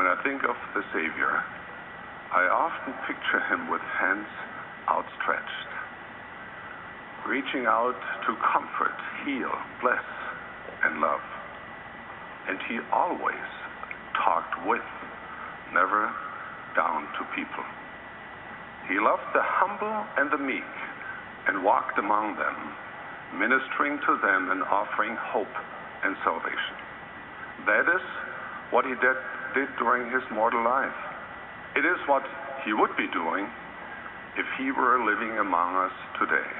When I think of the Savior, I often picture him with hands outstretched, reaching out to comfort, heal, bless, and love. And he always talked with, never down to people. He loved the humble and the meek and walked among them, ministering to them and offering hope and salvation. That is what he did during his mortal life. It is what he would be doing if he were living among us today.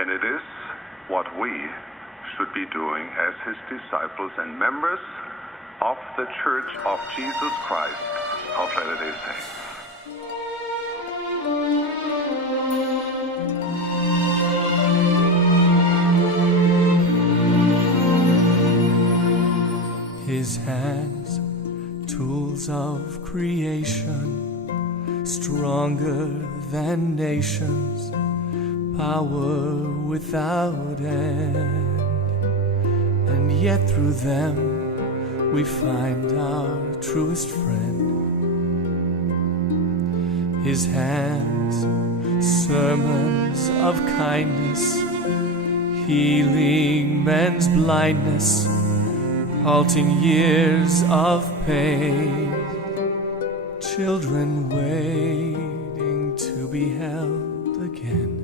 And it is what we should be doing as his disciples and members of the Church of Jesus Christ of Latter-day Saints. His hands, tools of creation, stronger than nations, power without end. And yet through them we find our truest friend. His hands, sermons of kindness, healing men's blindness, halting years of pain, children waiting to be held again.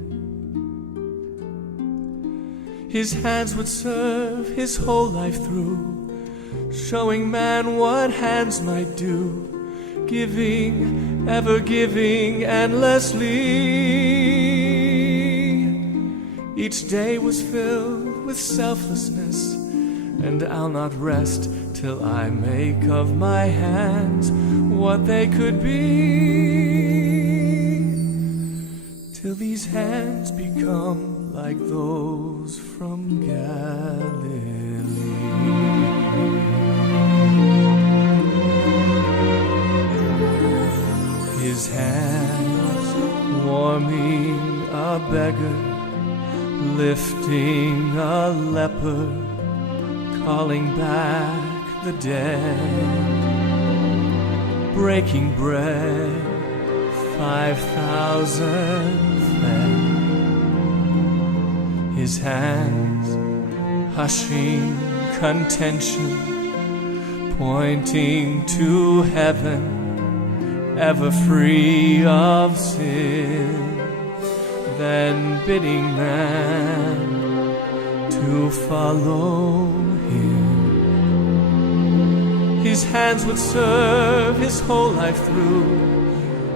His hands would serve his whole life through, showing man what hands might do, giving, ever giving endlessly. Each day was filled with selflessness, and I'll not rest till I make of my hands what they could be, till these hands become like those from Galilee. His hands warming a beggar, lifting a leper, calling back the dead, breaking bread, 5,000 fed. His hands hushing contention, pointing to heaven, ever free of sin, then bidding man to follow him. His hands would serve his whole life through,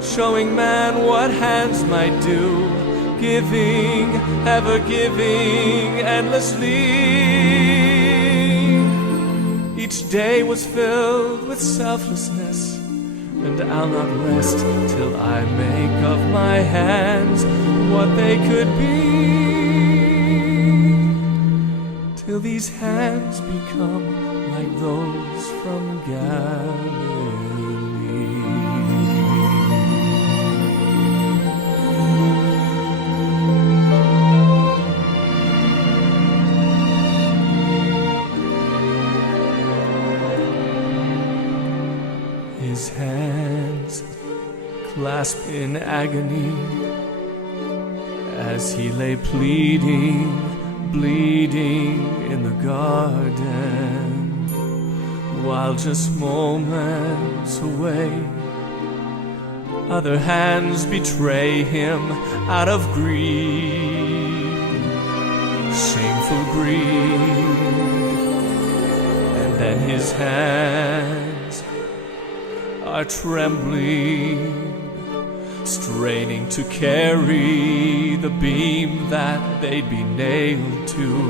showing man what hands might do, giving, ever giving endlessly. Each day was filled with selflessness, and I'll not rest till I make of my hands what they could be, till these hands become like those from Galilee. His hands clasped in agony as he lay pleading, bleeding in the garden, while just moments away other hands betray him out of greed, shameful greed. And then his hands are trembling, straining to carry the beam that they'd be nailed to,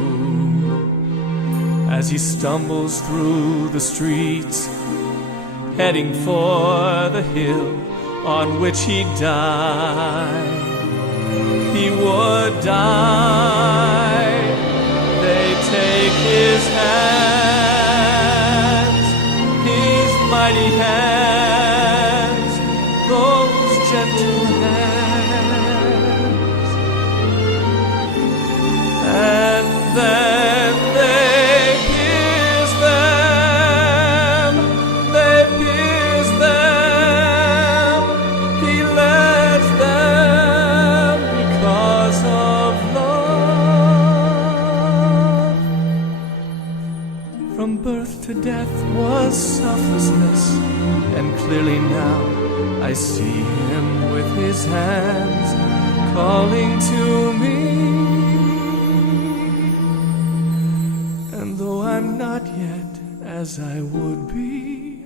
as he stumbles through the streets, heading for the hill on which he'd die. He would die. They take his hands, his mighty hands, those gentle hands, and then they pierce them, they pierce to death was selflessness, and clearly now I see him with his hands calling to me. And though I'm not yet as I would be,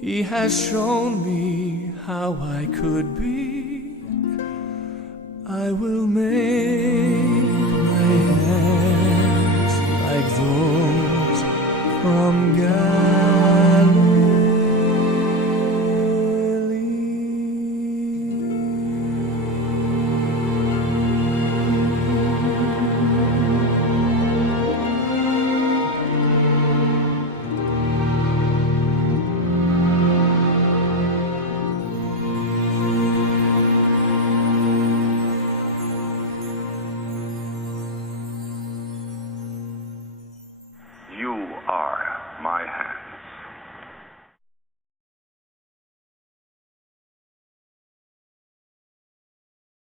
he has shown me how I could be. I will make